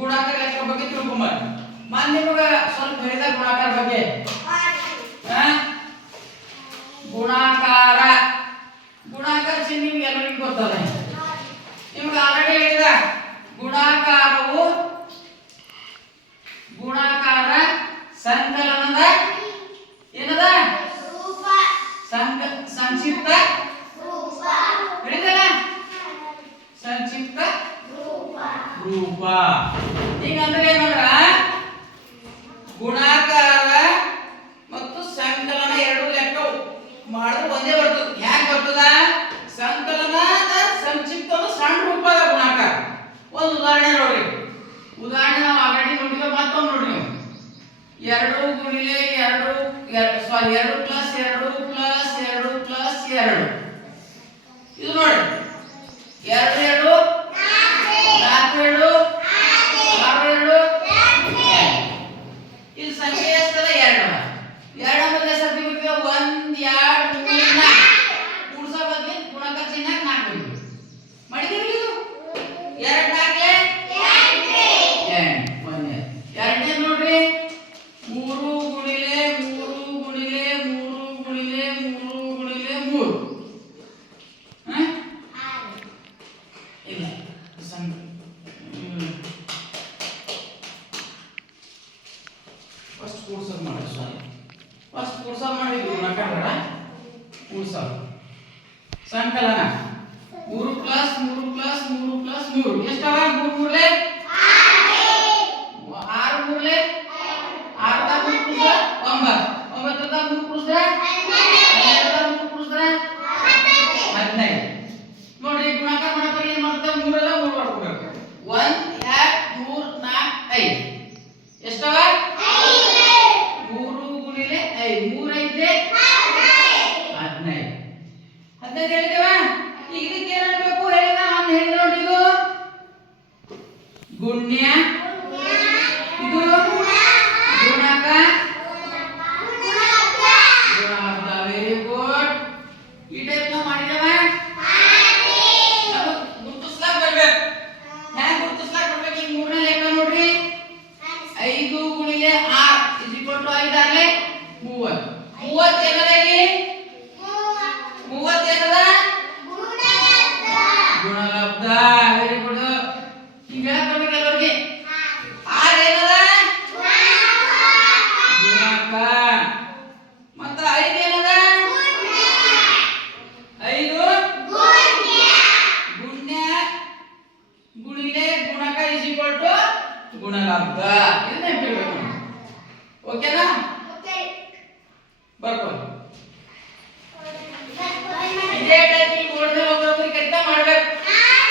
ಗುಣಾಕಾರ ಲೆಕ್ಕ ಬಗ್ಗೆ ತಿಳ್ಕೊಂಬ ಮಾನ್ ನಿಮಗೆ ಸ್ವಲ್ಪ ಹೇಳಿದ ಗುಣಾಕಾರ ಬಗ್ಗೆ ಗುಣಾಕಾರ ಗುಣಾಕಾರ ಚಿಹ್ನೆ ನಿಮಗೆ ಎಲ್ಲರಿಗೂ ಗೊತ್ತದ ನಿಮಗೆ ಆಲ್ರೆಡಿ ಹೇಳಿದ ಗುಣಾಕಾರವು ಗುಣಾಕಾರ ಸಂಕಲನದ ಏನದ ರೂಪ ಸಂಕ್ಷಿಪ್ತ ರೂಪ ಹೇಳಿದಲ್ಲ ಸಂಕ್ಷಿಪ್ತ ರೂಪ ಹೀಗಂದ್ರೆ ಏನಂದ್ರ ಗುಣಾಕಾರ ಮತ್ತು ಸಂಕಲನ ಎರಡು ಲೆಕ್ಕ ಮಾಡೋದು ಒಂದೇ ಬರ್ತದೆ ಯಾಕೆ ಬರ್ತದ ಸಂಕಲನದ ಸಂಕ್ಷಿಪ್ತ ಸಣ್ಣ ರೂಪದ ಗುಣಾಕಾರ ಒಂದು ಉದಾಹರಣೆ ನೋಡ್ರಿ ಉದಾಹರಣೆ ನಾವು ಆಲ್ರೆಡಿ ನೋಡಿದ್ವಿ ಮತ್ತೊಮ್ಮೆ ನೋಡ್ರಿ ಎರಡು ಗುಣಿಲೆ ಎರಡು ಸಾರಿ 2 + 2 + 2 + 2 ಇದು ನೋಡಿ 2 2 4 2 6 2 ಇದು ಸಂಖ್ಯೆ ಎಷ್ಟದ 2 2 ಸರ್ತಿ ಬಿಟ್ಟು 1 2 3 4 ಕೂಡ್ಸೋ ಬಗ್ಗೆ ಗುಣಾಕಾರ ಚಿಹ್ನೆ 4 ಮಾಡಿದೀವಿ ಇದು 2 4 ಎರಡನೇ ನೋಡ್ರಿ 3 ಗುಣಿಲೆ 3 ಗುಣಿಲೆ 3 ಗುಣಿಲೆ 3 ಗುಣಿಲೆ 3 ಇಲ್ಲ ಫಸ್ಟ್ ಕೂಡ್ಸೋದು ಮಾಡಿ ಸಾರಿ ಫಸ್ಟ್ ಕೂಡ್ಸೋದು ಮಾಡಿದ್ವಿ ಗುಣಾಕಾರ ಕೂಡ್ಸೋದು ಸಂಕಲನ 3 + 3 + 3 + 3 ಎಷ್ಟವ 3 3 6 3 6 9 9 3 15 ನೋಡಿ ಗುಣಾಕಾರ ಮಾಡಕ್ಕೆ ಏನು ಮಾಡ್ತೇವೆ 3 ಎಲ್ಲ 3 ಮಾಡ್ಕೋಬೇಕು 1 2 3 4 5 ಎಷ್ಟವ 3 ಗುಣಿಲೆ 5 3 5 15 15 ಹೇಳಿದೇವ ಈಗ ಇದಕ್ಕೆ ಏನು ಮಾಡಬೇಕು ಹೇಳಿದ ನಾನು ಹೇಳಿ ನೋಡಿ ಇದು ಗುಣ್ಯ ಇದು ಗುಣಕ ವೆರಿ ಗುಡ್ ಈ ಟೈಪ್ ನಾವು ಮಾಡಿದವ ನಾವು ಗುರುತಿಸ್ಲಾಕ ಬರ್ಬೇಕು ಹ್ಯಾಂಗ ಗುರುತಿಸ್ಲಾಕ ಬರ್ಬೇಕು ಈಗ ಮೂರನೇ ಲೆಕ್ಕ ನೋಡ್ರಿ 5 ಗುಣಿಲೆ 6 = 5 ಆರ್ಲೆ 30 30 ಏನದ ಇಲ್ಲಿ 30 ಏನದ ಗುಣಲಬ್ಧ ವೆರಿ ಗುಡ್ ಈಗ ಹೇಳಬೇಕು ಎಲ್ಲರಿಗೆ 6 ಏನದ ಗುಣಕ ಮತ್ತೆ 5 ಏನದ 5 ಗುಣ್ಯ ಗುಣಿಲೆ ಗುಣಕ = ಗುಣಲಬ್ಧ ಇದನ್ನ ನೆನಪಿಡಬೇಕು ಓಕೆನಾ ಬರ್ಕೊ ಇದೇ